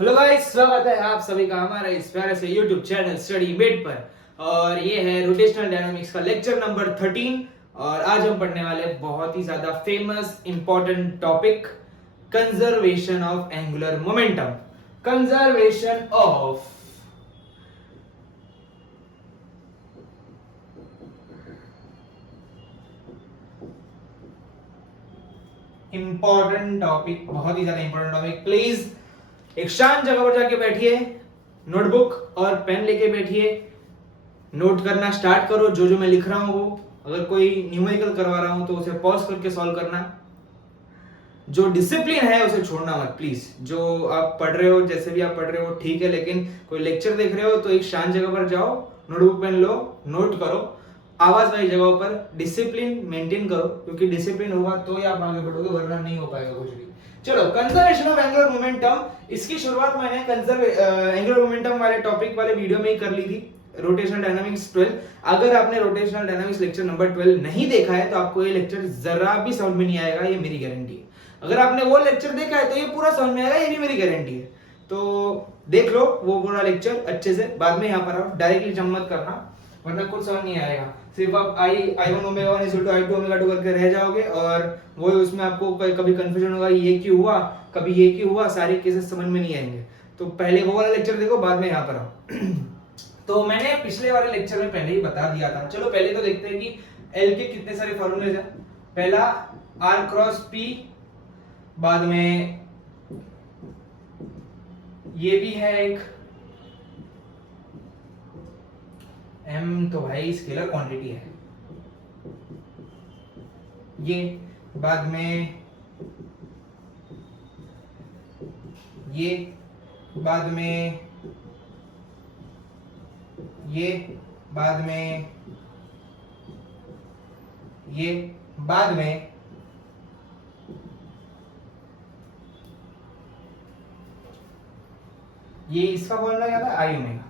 Hello guys, स्वागत है आप सभी का हमारा इस प्यारे से यूट्यूब चैनल स्टडी मेट पर। और ये है रोटेशनल डायनामिक्स का लेक्चर नंबर 13। और आज हम पढ़ने वाले बहुत ही ज्यादा famous important topic, conservation of angular momentum. Conservation of important topic, बहुत ही ज्यादा इंपॉर्टेंट टॉपिक। प्लीज एक शांत जगह पर जाके बैठिए, नोटबुक और पेन लेके बैठिए, नोट करना स्टार्ट करो। जो जो मैं लिख रहा हूं वो, अगर कोई न्यूमेरिकल करवा रहा हूं तो उसे पॉज करके सॉल्व करना। जो डिसिप्लिन है उसे छोड़ना मत प्लीज। जो आप पढ़ रहे हो, जैसे भी आप पढ़ रहे हो ठीक है, लेकिन कोई लेक्चर देख रहे हो तो एक शांत जगह पर जाओ, नोटबुक पेन लो, नोट करो, आवाज वाली जगहों पर डिसिप्लिन मेंटेन करो, क्योंकि डिसिप्लिन होगा तो ही आप आगे बढ़ोगे, वरना नहीं हो पाएगा कुछ भी। चलो, कंजर्वेशन ऑफ एंगुलर मोमेंटम, इसकी शुरुआत मैंने एंगुलर मोमेंटम वाले टॉपिक वाले वीडियो में ही कर ली थी, रोटेशनल डायनामिक्स 12। अगर आपने रोटेशनल डायनामिक्स लेक्चर नंबर 12 नहीं देखा है तो आपको ये लेक्चर जरा भी समझ में नहीं आएगा, ये मेरी गारंटी है। अगर आपने वो लेक्चर देखा है तो ये पूरा समझ में आएगा, ये भी मेरी गारंटी है। तो देख लो वो पूरा लेक्चर अच्छे से, बाद में यहाँ पर आओ, डायरेक्टली जंप मत करना, वरना कुछ समझ नहीं आएगा। सिर्फ आप I1 ओमेगा 1 I2 ओमेगा 2 करके रह जाओगे, और वो उसमें आपको कभी कंफ्यूजन होगा, ये क्यों हुआ, कभी ये क्यों हुआ, सारे केसेस समझ में नहीं आएंगे। तो पहले वो वाला लेक्चर देखो, बाद में यहाँ पर आओ। तो मैंने पिछले वाले लेक्चर में पहले ही बता दिया था। चलो पहले तो देखते हैं कि एल के कितने सारे फॉर्मूलेज हैं। पहला आर क्रॉस पी, बाद में ये भी है एक एम, तो भाई स्केलर क्वांटिटी है ये, बाद में ये, बाद में ये, बाद में ये, बाद में ये, इसका फॉर्मूला क्या था, आई ओमेगा।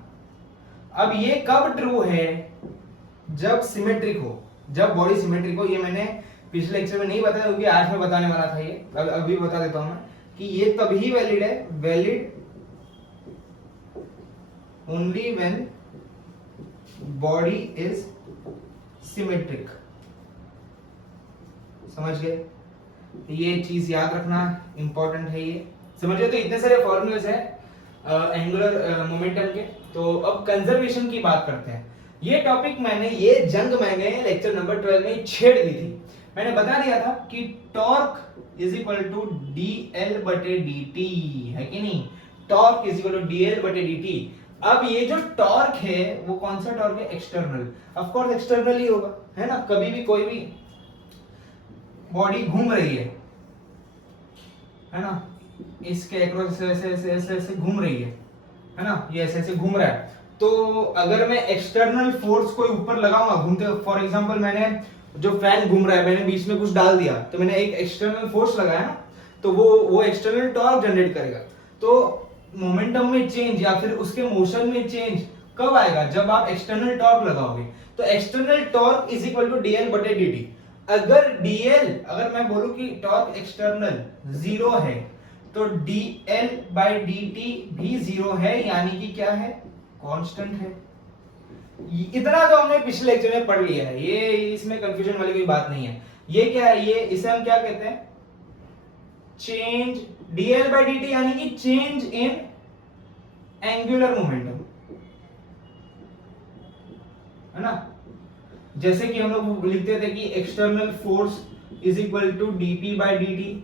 अब ये कब ट्रू है, जब सिमेट्रिक हो, जब बॉडी सिमेट्रिक हो। ये मैंने पिछले लेक्चर में नहीं बताया, क्योंकि आज मैं बताने वाला था ये, अभी बता देता हूं मैं कि ये तभी वैलिड है, valid only when body is symmetric. समझ गए? ये चीज याद रखना, इंपॉर्टेंट है ये, समझ गए? तो इतने सारे फॉर्मूलेस है एंगुलर मोमेंटम के। तो अब कंजर्वेशन की बात करते हैं। ये टॉपिक मैंने, ये जंग मैंने लेक्चर नंबर 12 में छेड़ दी थी। मैंने बता दिया था कि torque is equal to dl बटे dt, है कि नहीं? Torque is equal to dl बटे dt। अब ये जो टॉर्क है वो कौन सा टॉर्क है? एक्सटर्नल। ऑफ कोर्स एक्सटर्नल ही होगा, है ना? कभी भी कोई भी बॉडी घूम रही है ना, इसके अक्रॉस ऐसे ऐसे ऐसे ऐसे घूम रही है ना, ये ऐसे ऐसे घूम रहा है। तो अगर मैं एक्सटर्नल फोर्स कोई ऊपर लगाऊंगा घूमते, फॉर एग्जांपल मैंने जो फैन घूम रहा है, मैंने बीच में कुछ डाल दिया, तो मैंने एक एक्सटर्नल फोर्स लगाया ना, तो वो एक्सटर्नल टॉर्क जनरेट करेगा। तो मोमेंटम में चेंज या फिर उसके मोशन में चेंज कब आएगा? जब आप एक्सटर्नल टॉर्क लगाओगे। तो external torque is equal to dl बटे dt। अगर dl, अगर मैं बोलूं कि टॉर्क एक्सटर्नल 0 है, तो dl बाय dt भी 0 है, यानी कि क्या है? कांस्टेंट है। इतना तो हमने पिछले लेक्चर में पढ़ लिया है, ये इसमें कंफ्यूजन वाली कोई बात नहीं है। ये क्या है? ये इसे हम क्या कहते हैं? चेंज dl बाय dt, यानी कि चेंज इन एंगुलर मोमेंटम, है ना? जैसे कि हम लोग लिखते थे कि external force is equal to dp by dt,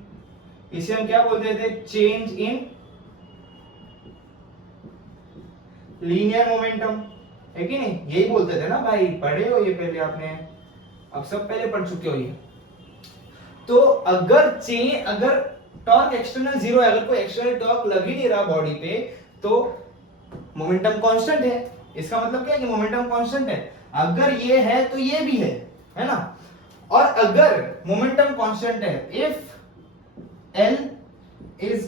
इसे हम क्या बोलते थे? चेंज इन लीनियर मोमेंटम, है कि नहीं? यही बोलते थे ना भाई, पढ़े हो ये पहले आपने, अब सब पहले पढ़ चुके हो ये। तो अगर टॉर्क एक्सटर्नल 0 है, अगर कोई एक्सटर्नल टॉर्क लग ही नहीं रहा बॉडी पे, तो मोमेंटम कांस्टेंट है। इसका मतलब क्या है कि मोमेंटम कांस्टेंट है। अगर ये है तो ये भी है ना? और अगर मोमेंटम कांस्टेंट है, if L is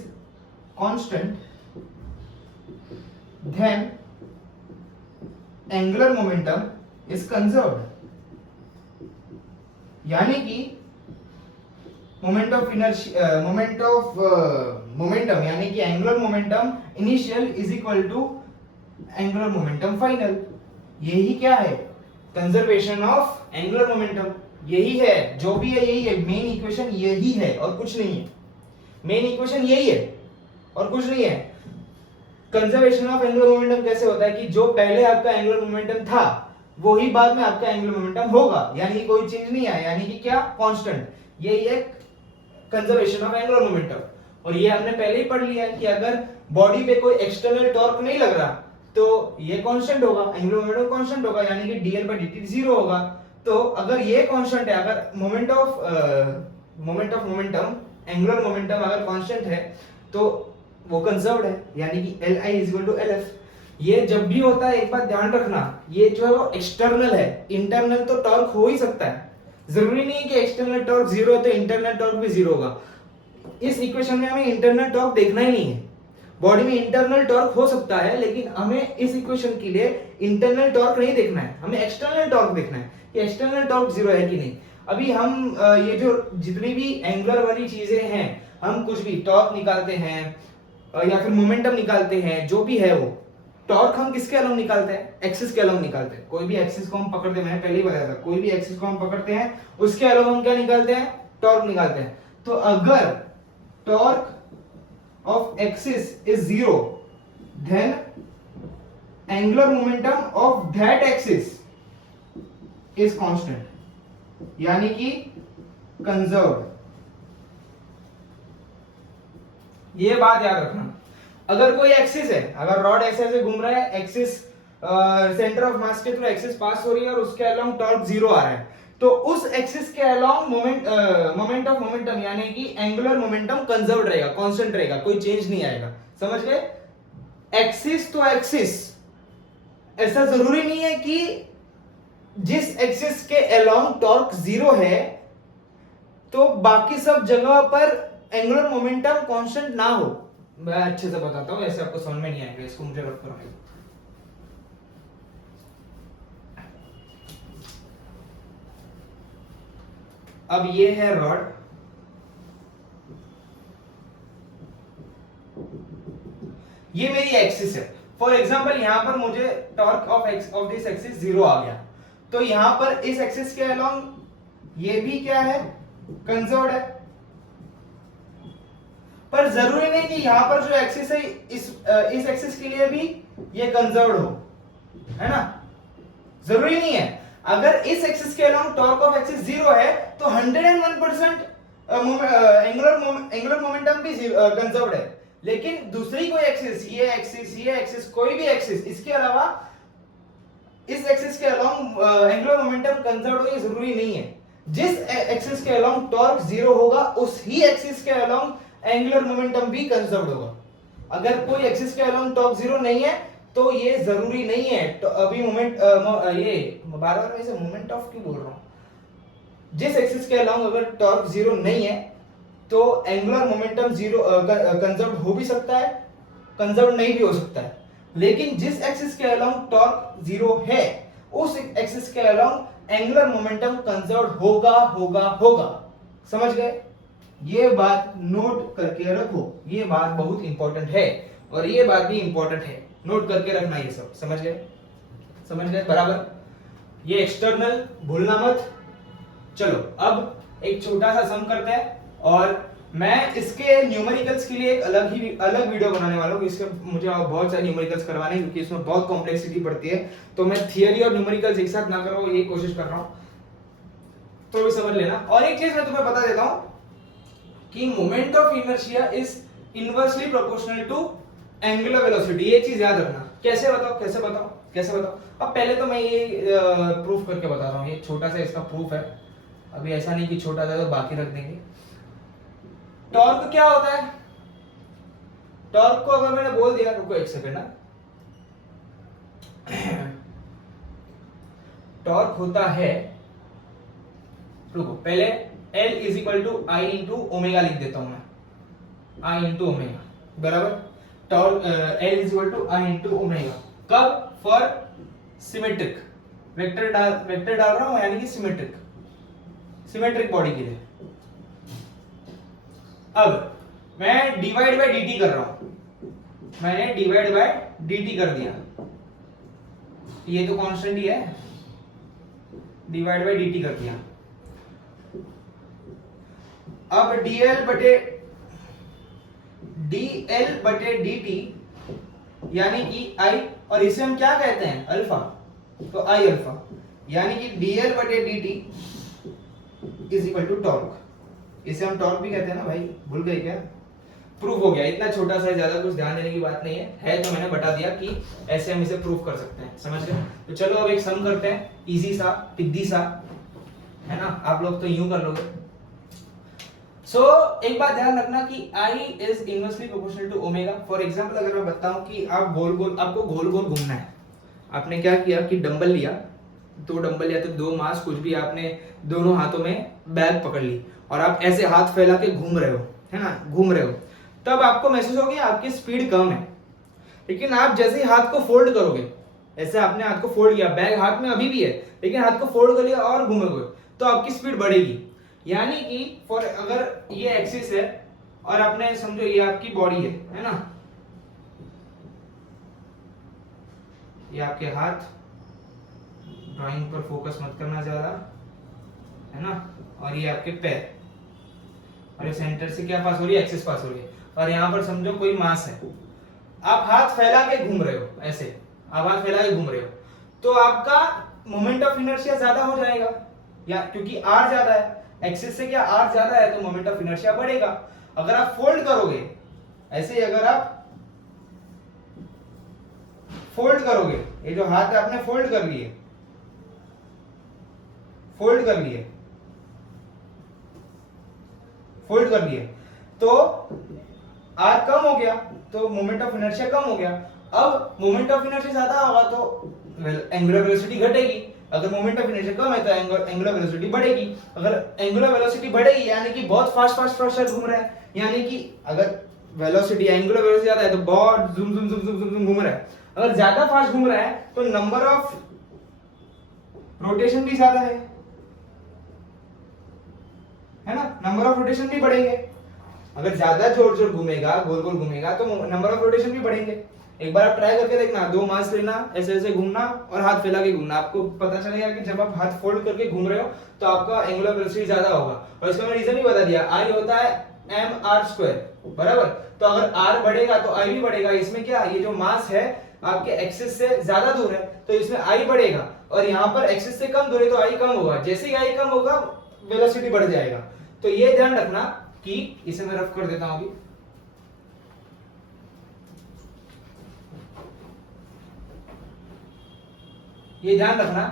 constant, then angular momentum is conserved। यानी कि मोमेंट ऑफ मोमेंटम यानी कि angular momentum initial is equal to angular momentum final. यही क्या है? Conservation of angular momentum. यही है, जो भी है यही है, मेन इक्वेशन यही है और कुछ नहीं है। मेन इक्वेशन यही है और कुछ नहीं है। कंजर्वेशन ऑफ एंगुलर मोमेंटम कैसे होता है कि जो पहले आपका एंगुलर मोमेंटम था वही बाद में आपका एंगुलर मोमेंटम होगा, यानी कोई चेंज नहीं आया, यानी कि क्या? कांस्टेंट। यही है कंजर्वेशन ऑफ एंगुलर मोमेंटम। और ये हमने पहले ही पढ़ लिया है कि अगर बॉडी पे कोई एक्सटर्नल टॉर्क नहीं लग रहा तो ये कांस्टेंट होगा, एंगुलर मोमेंटम कांस्टेंट होगा, यानी कि dl/dt 0 होगा। तो अगर ये कांस्टेंट है, अगर moment of momentum angular momentum अगर कांस्टेंट है तो वो कंजर्व्ड है, यानी कि Li = Lf। ये जब भी होता है एक बात ध्यान रखना, ये जो है वो एक्सटर्नल है, इंटरनल तो टॉर्क हो ही सकता है। जरूरी नहीं है कि एक्सटर्नल टॉर्क 0 है तो इंटरनल टॉर्क भी 0 होगा। इस इक्वेशन में हमें इंटरनल टॉर्क देखना ही नहीं है। बॉडी में इंटरनल टॉर्क हो सकता है, लेकिन हमें इस इक्वेशन के लिए इंटरनल टॉर्क नहीं देखना है, हमें एक्सटर्नल टॉर्क देखना है कि एक्सटर्नल टॉर्क 0 है कि नहीं। अभी हम ये जो जितनी भी एंगुलर वाली चीजें हैं, हम कुछ भी टॉर्क निकालते हैं या फिर मोमेंटम निकालते हैं, जो भी है वो टॉर्क हम किसके अलोंग निकालते हैं? एक्सिस के अलोंग निकालते हैं। कोई भी एक्सिस को हम पकड़ते हैं, मैंने पहले ही बताया था, कोई भी एक्सिस को हम पकड़ते हैं उसके अलोंग हम क्या निकालते हैं? टॉर्क निकालते हैं। तो अगर torque of axis is 0, then angular momentum of that axis is constant, यानी कि conserved। ये बात याद रखना। अगर कोई एक्सिस है, अगर रॉड ऐसे घूम रहा है, एक्सिस सेंटर ऑफ मास के थ्रू एक्सिस पास हो रही है और उसके अलोंग टॉर्क 0 आ रहा है, तो उस एक्सिस के अलोंग मोमेंट ऑफ मोमेंटम यानी कि एंगुलर मोमेंटम कंजर्व्ड रहेगा, कांस्टेंट रहेगा, कोई चेंज नहीं आएगा। समझ गए? एक्सिस तो एक्सिस, ऐसा जरूरी नहीं है कि जिस एक्सिस के अलोंग टॉर्क 0 है तो बाकी सब जगह पर एंगुलर मोमेंटम कांस्टेंट ना हो। मैं अच्छे से बताता हूं, ऐसे आपको समझ में नहीं आएगा, इसको मुझे रख कर। अब ये है रॉड, ये मेरी एक्सिस है। फॉर एग्जांपल यहां पर मुझे टॉर्क ऑफ दिस एक्सिस 0 आ गया, तो यहां पर इस एक्सिस के अलोंग ये भी क्या है? कंजर्व्ड है। पर जरूरी नहीं कि यहां पर जो एक्सिस है इस एक्सिस के लिए भी ये कंजर्व्ड हो, है ना? जरूरी नहीं है। अगर इस एक्सिस के अलोंग टॉर्क ऑफ एक्सिस 0 है तो 101% एंगुलर मोमेंटम भी कंजर्व्ड है। लेकिन दूसरी कोई एक्सिस, ये एक्सिस, कोई भी एक्सिस, इसके अलावा इस एक्सिस के अलोंग एंगुलर मोमेंटम कंजर्व्ड हो, ये जरूरी नहीं है। जिस एक्सिस के अलोंग टॉर्क 0 होगा उस ही एक्सिस के अलोंग एंगुलर मोमेंटम भी कंजर्व्ड होगा। अगर कोई एक्सिस के अलोंग टॉर्क 0 नहीं है तो ये जरूरी नहीं है। तो अभी मोमेंट ये बार-बार मैं इसे मोमेंट ऑफ क्यों बोल रहा हूं? जिस एक्सिस के अलोंग अगर टॉर्क 0 नहीं है तो एंगुलर मोमेंटम 0 कंजर्व्ड हो भी सकता है, कंजर्व्ड नहीं भी हो सकता है। लेकिन जिस एक्सिस के अलोंग टॉर्क 0 है उस एक्सिस के अलोंग एंगुलर मोमेंटम कंजर्व्ड होगा। समझ गए? ये बात नोट करके रखो, ये बात बहुत इंपॉर्टेंट है और ये बात भी इंपॉर्टेंट है, नोट करके रखना ये सब। समझ गए बराबर? ये एक्सटर्नल भूलना मत। चलो अब एक छोटा सा सम करते हैं और मैं इसके न्यूमेरिकल्स के लिए एक अलग वीडियो बनाने वाला हूँ। इसके मुझे बहुत सारे न्यूमेरिकल्स करवाने हैं क्योंकि इसमें बहुत कॉम्प्लेक्सिटी पड़ती है, तो मैं थियरी और न्यूमेरिकल्स एक साथ ना करूँ ये कोशिश कर रहा हूँ, तो भी समझ लेना। और एक चीज मैं तुम्हें बता देता हूँ कि moment of inertia is inversely proportional to angular velocity. ये चीज याद रखना। कैसे बताओ? अब पहले तो मैं ये प्रूफ करके बता रहा हूँ, ये छोटा सा इसका प्रूफ है। अभी ऐसा नहीं कि छोटा सा तो बाकी रख देंगे। टॉर्क क्या होता है? टॉर्क को अगर मैंने बोल दिया, रुको एक सेकंड ना, टॉर्क होता है, रुको पहले L is equal to I into omega लिख देता हूं मैं, आई इंटू ओमेगा बराबर। Torque L is equal to I into omega. कब? फॉर सिमेट्रिक, वेक्टर डाल रहा हूं यानी कि सिमेट्रिक बॉडी के लिए। अब मैं डिवाइड बाय dt कर रहा हूं, मैंने डिवाइड बाय dt कर दिया, ये तो कांस्टेंट ही है, डिवाइड बाय dt कर दिया। अब dl बटे dt यानी कि I, और इसे हम क्या कहते हैं, अल्फा, तो I अल्फा, यानी कि dl बटे dt is equal to torque, इसे हम टॉर्क भी कहते हैं ना भाई, भूल गए क्या? प्रूफ हो गया, इतना छोटा सा, ज्यादा कुछ ध्यान देने की बात नहीं है तो मैंने बता दिया कि ऐसे हम इसे प्रूफ कर सकते हैं, समझ गए? तो चलो अब एक सम करते हैं, इजी सा, पिद्दी सा, है ना? आप लोग तो यूं कर लोगे। एक बात ध्यान रखना कि I is inversely proportional to omega. For example अगर मैं बताऊं कि आप आपको गोल गोल घूमना है, आपने क्या किया कि डंबल लिया, दो डंबल या तो दो मास कुछ भी, आपने दोनों हाथों में बैग पकड़ ली और आप ऐसे हाथ फैला के घूम रहे हो, है ना, घूम रहे हो, तब आपको महसूस होगी आपकी स्पीड कम है। लेकिन आप जैसे ही हाथ को फोल्ड करोगे, ऐसे आपने हाथ को फोल्ड किया, बैग हाथ में अभी भी है लेकिन हाथ को फोल्ड कर लिया और घूमोगे तो आपकी स्पीड बढ़ेगी। यानी कि फॉर अगर ये एक्सिस है और आपने समझो ये आपकी बॉडी है ना, ये आपके हाथ, ड्राइंग पर फोकस मत करना ज्यादा, है ना, और ये आपके पैर, और ये सेंटर से क्या पास हो रही है, एक्सिस पास हो रही है, और यहाँ पर समझो कोई मास है, आप हाथ फैला के घूम रहे हो, ऐसे आप हाथ फैला के घूम रहे हो, तो आपका मोमेंट ऑफ इनर्शिया ज्यादा हो जाएगा, या क्योंकि आर ज्यादा है, एक्सिस से क्या आर ज्यादा है तो मोमेंट ऑफ इनर्शिया बढ़ेगा। अगर आप फोल्ड करोगे ऐसे ही, अगर आप फोल्ड करोगे, ये जो हाथ है आपने फोल्ड कर लिए, फोल्ड कर लिए, फोल्ड कर लिए, तो आर कम हो गया तो मोमेंट ऑफ इनर्शिया कम हो गया। अब मोमेंट ऑफ इनर्शिया ज्यादा होगा तो एंगुलर वेलोसिटी घटेगी, अगर मोमेंट ऑफ इनर्शिया कम है तो एंगुलर वेलोसिटी बढ़ेगी। अगर एंगुलर वेलोसिटी बढ़ेगी यानी कि बहुत फास्ट घूम रहा है, यानी कि अगर वेलोसिटी एंगुलर वेलोसिटी ज्यादा है तो बहुत zoom zoom zoom zoom zoom घूम रहा है। अगर ज्यादा फास्ट घूम रहा है तो नंबर ऑफ रोटेशन भी ज्यादा है ना, नंबर ऑफ रोटेशन भी बढ़ेंगे। अगर ज्यादा जोर घूमेगा, गोल गोल घूमेगा तो नंबर ऑफ रोटेशन भी बढ़ेंगे। एक बार आप ट्राई करके देखना, दो मास लेना, ऐसे ऐसे घूमना और हाथ फैला के घूमना, आपको पता चलेगा कि जब आप हाथ फोल्ड करके घूम रहे हो तो आपका एंगुलर वेलोसिटी ज्यादा होगा। और इसका मैंने रीजन भी बता दिया, आई होता है mr², बराबर। तो अगर r बढ़ेगा तो i भी बढ़ेगा। इसमें क्या, ये जो मास है आपके एक्सिस से ज्यादा दूर है तो इसमें i बढ़ेगा, और यहाँ पर एक्सिस से कम दूर है तो i कम होगा। जैसे ही i कम होगा वेलोसिटी बढ़ जाएगा। तो ये ध्यान रखना कि, इसे मैं रफ कर देता हूं अभी, ये ध्यान रखना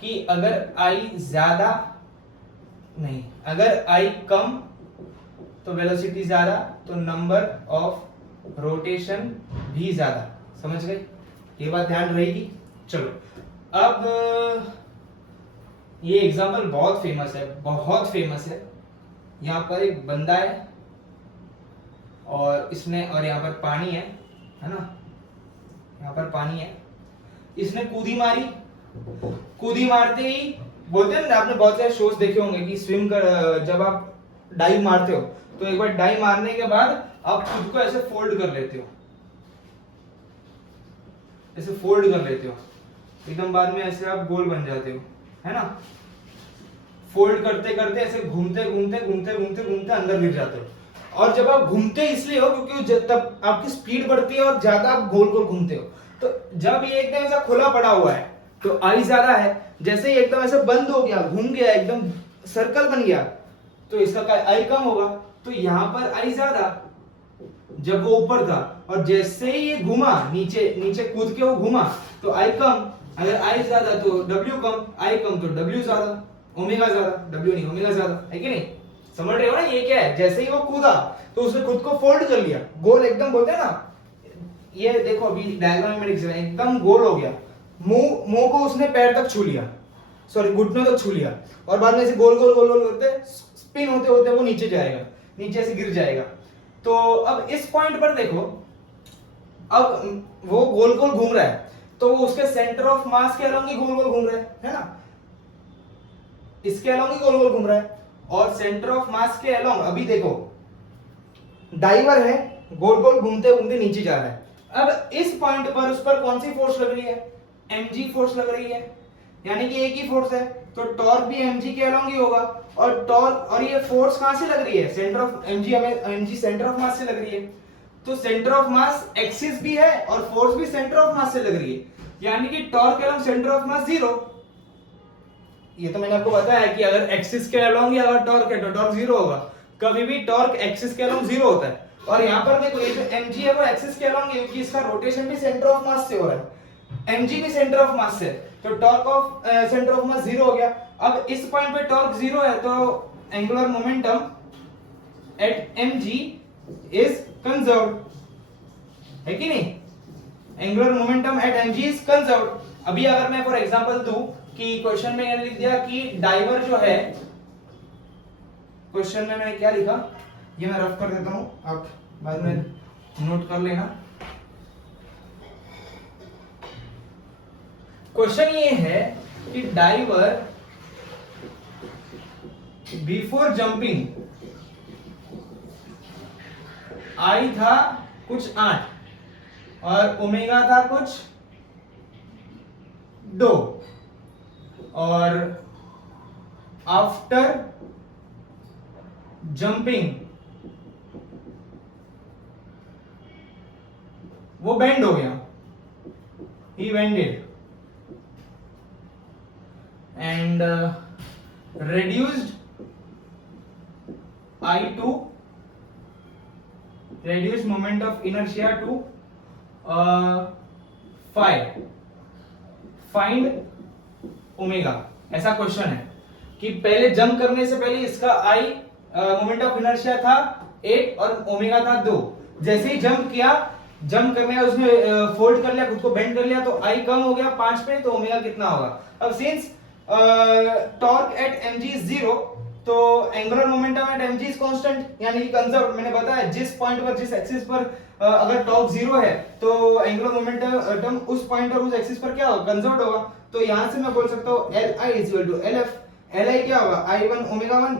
कि अगर I ज्यादा नहीं, अगर I कम तो वेलोसिटी ज्यादा, तो नंबर ऑफ रोटेशन भी ज्यादा। समझ गए? ये बात ध्यान रहेगी। चलो अब ये एग्जांपल बहुत फेमस है, बहुत फेमस है। यहाँ पर एक बंदा है और इसने, और यहाँ पर पानी है ना, यहाँ पर पानी है, इसने कूदी मारी, कूदी मारते ही बोलते हैं ना, आपने बहुत सारे शोज देखे होंगे कि स्विम कर, जब आप डाइव मारते हो तो एक बार डाइव मारने के बाद आप खुद को ऐसे फोल्ड कर लेते हो, ऐसे फोल्ड कर लेते हो, एकदम बाद में ऐसे आप गोल बन जाते हो, है ना। फोल्ड करते करते ऐसे घूमते घूमते घूमते घूमते घूमते अंदर गिर जाते हो। और जब आप घूमते इसलिए हो क्योंकि तब आपकी स्पीड बढ़ती है और ज्यादा आप गोल गोल घूमते हो। तो जब ये एकदम ऐसा खुला पड़ा हुआ है तो आई ज्यादा है, जैसे ही एकदम ऐसे बंद हो गया, घूम गया, एकदम सर्कल बन गया, तो इसका आई कम होगा। तो यहाँ पर आई ज्यादा जब वो ऊपर था, और जैसे ही ये घूमा नीचे, नीचे कूद के वो घूमा तो आई कम। अगर आई ज्यादा तो डब्ल्यू कम, आई कम तो डब्ल्यू ज्यादा, ओमेगा ज्यादा, डब्ल्यू नहीं ओमेगा ज्यादा, है कि नहीं? समझ रहे हो ना ये क्या है? जैसे ही वो कूदा तो उसने खुद को फोल्ड कर लिया, गोल एकदम बोलते हैं ना, ये देखो अभी डायग्राम में एकदम गोल हो गया, मुंह को उसने पैर तक छू लिया, सॉरी घुटनों तक छू लिया, और बाद में ऐसे गोल गोल गोल गोल करते स्पिन होते होते वो नीचे जाएगा, नीचे से गिर जाएगा। तो अब इस पॉइंट पर देखो, अब वो गोल गोल घूम रहा है तो वो उसके सेंटर ऑफ मास के अलोंग ही गोल गोल घूम रहा है ना, इसके अलोंग ही गोल गोल घूम रहा है। और सेंटर ऑफ मास के अलोंग अभी देखो डाइवर है, गोल गोल घूमते घूमते नीचे जा रहा है। अब इस पॉइंट पर उस पर कौन सी फोर्स लग रही है? mg फोर्स लग रही है, यानी कि एक ही फोर्स है, तो टॉर्क भी mg के अलोंग ही होगा। और टॉर्क और ये फोर्स कहां से लग रही है? Centre of mg centre of mass से लग रही है, तो सेंटर ऑफ मास एक्सिस भी है और फोर्स भी सेंटर ऑफ मास से लग रही है, यानी कि torque along centre of mass 0। ये तो मैंने आपको बताया कि अगर एक्सिस के अलोंग ही अगर टॉर्क है तो टॉर्क 0 होगा, कभी भी टॉर्क एक्सिस के अलोंग 0 होता है। और यहाँ पर देखो ये जो mg है वो एक्सिस के अलोंग है, क्योंकि इसका रोटेशन भी सेंटर ऑफ मास से हो रहा है, mg भी सेंटर ऑफ मास से, तो torque of centre of mass 0 हो गया। अब इस पॉइंट पे टॉर्क 0 है, तो angular momentum at mg is conserved, है कि नहीं? Angular momentum at mg is conserved. अभी अगर मैं फॉर एग्जांपल दूं कि क्वेश्चन में मैंने लिख दिया कि डाइवर जो है, क्वेश्चन में मैंने क्या लिखा, ये मैं रफ कर देता हूं, आप बाद में नोट कर लेना। क्वेश्चन ये है कि डाइवर बिफोर जंपिंग आई था कुछ 8 और ओमेगा था कुछ 2, और आफ्टर जंपिंग वो बेंड हो गया, ही bended and reduced I2, reduced moment of inertia to 5, find omega. ऐसा क्वेश्चन है कि पहले जंप करने से पहले इसका I मोमेंट ऑफ इनर्शिया था 8 और ओमेगा था 2, जैसे ही जंप किया, जंप करने उसने फोल्ड कर लिया, खुद को बेंड कर लिया, तो I कम हो गया 5 पे, तो ओमेगा कितना होगा? अब since torque at mg is 0, तो angular momentum at mg is constant, यानी कि कंजर्व। मैंने बताया जिस पॉइंट पर, जिस एक्सिस पर अगर टॉर्क 0 है तो एंगुलर मोमेंटम उस पॉइंट और उस एक्सिस पर क्या होगा? कंजर्व होगा। तो यहां से मैं बोल सकता हूं Li is equal to LF। Li क्या होगा? I1 omega 1,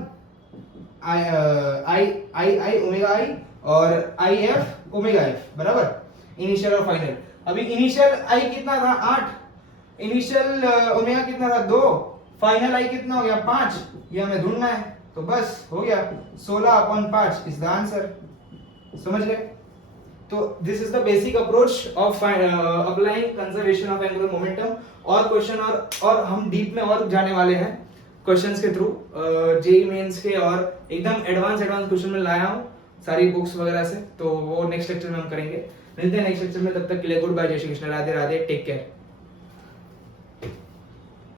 I omega I और IF ओमेगा F, बराबर, इनिशियल और फाइनल। अभी इनिशियल I कितना था? 8, इनिशियल ओमेगा कितना था? 2, फाइनल आई कितना हो गया? 5। ये हमें ढूंढना है, तो बस हो गया 16/5 इज द आंसर। समझ गए? तो this is the basic approach of applying conservation of angular momentum. और क्वेश्चन और हम डीप में और जाने वाले हैं क्वेश्चंस के थ्रू, जेई मेंस के, और एकदम एडवांस क्वेश्चन में लाया हूं सारी बुक्स वगैरह से, तो वो नेक्स्ट लेक्चर में हम करेंगे। मिलते हैं नेक्स्ट लेक्चर में, तब तक के लिए गुड बाय, जय श्री कृष्ण, राधे राधे, टेक केयर।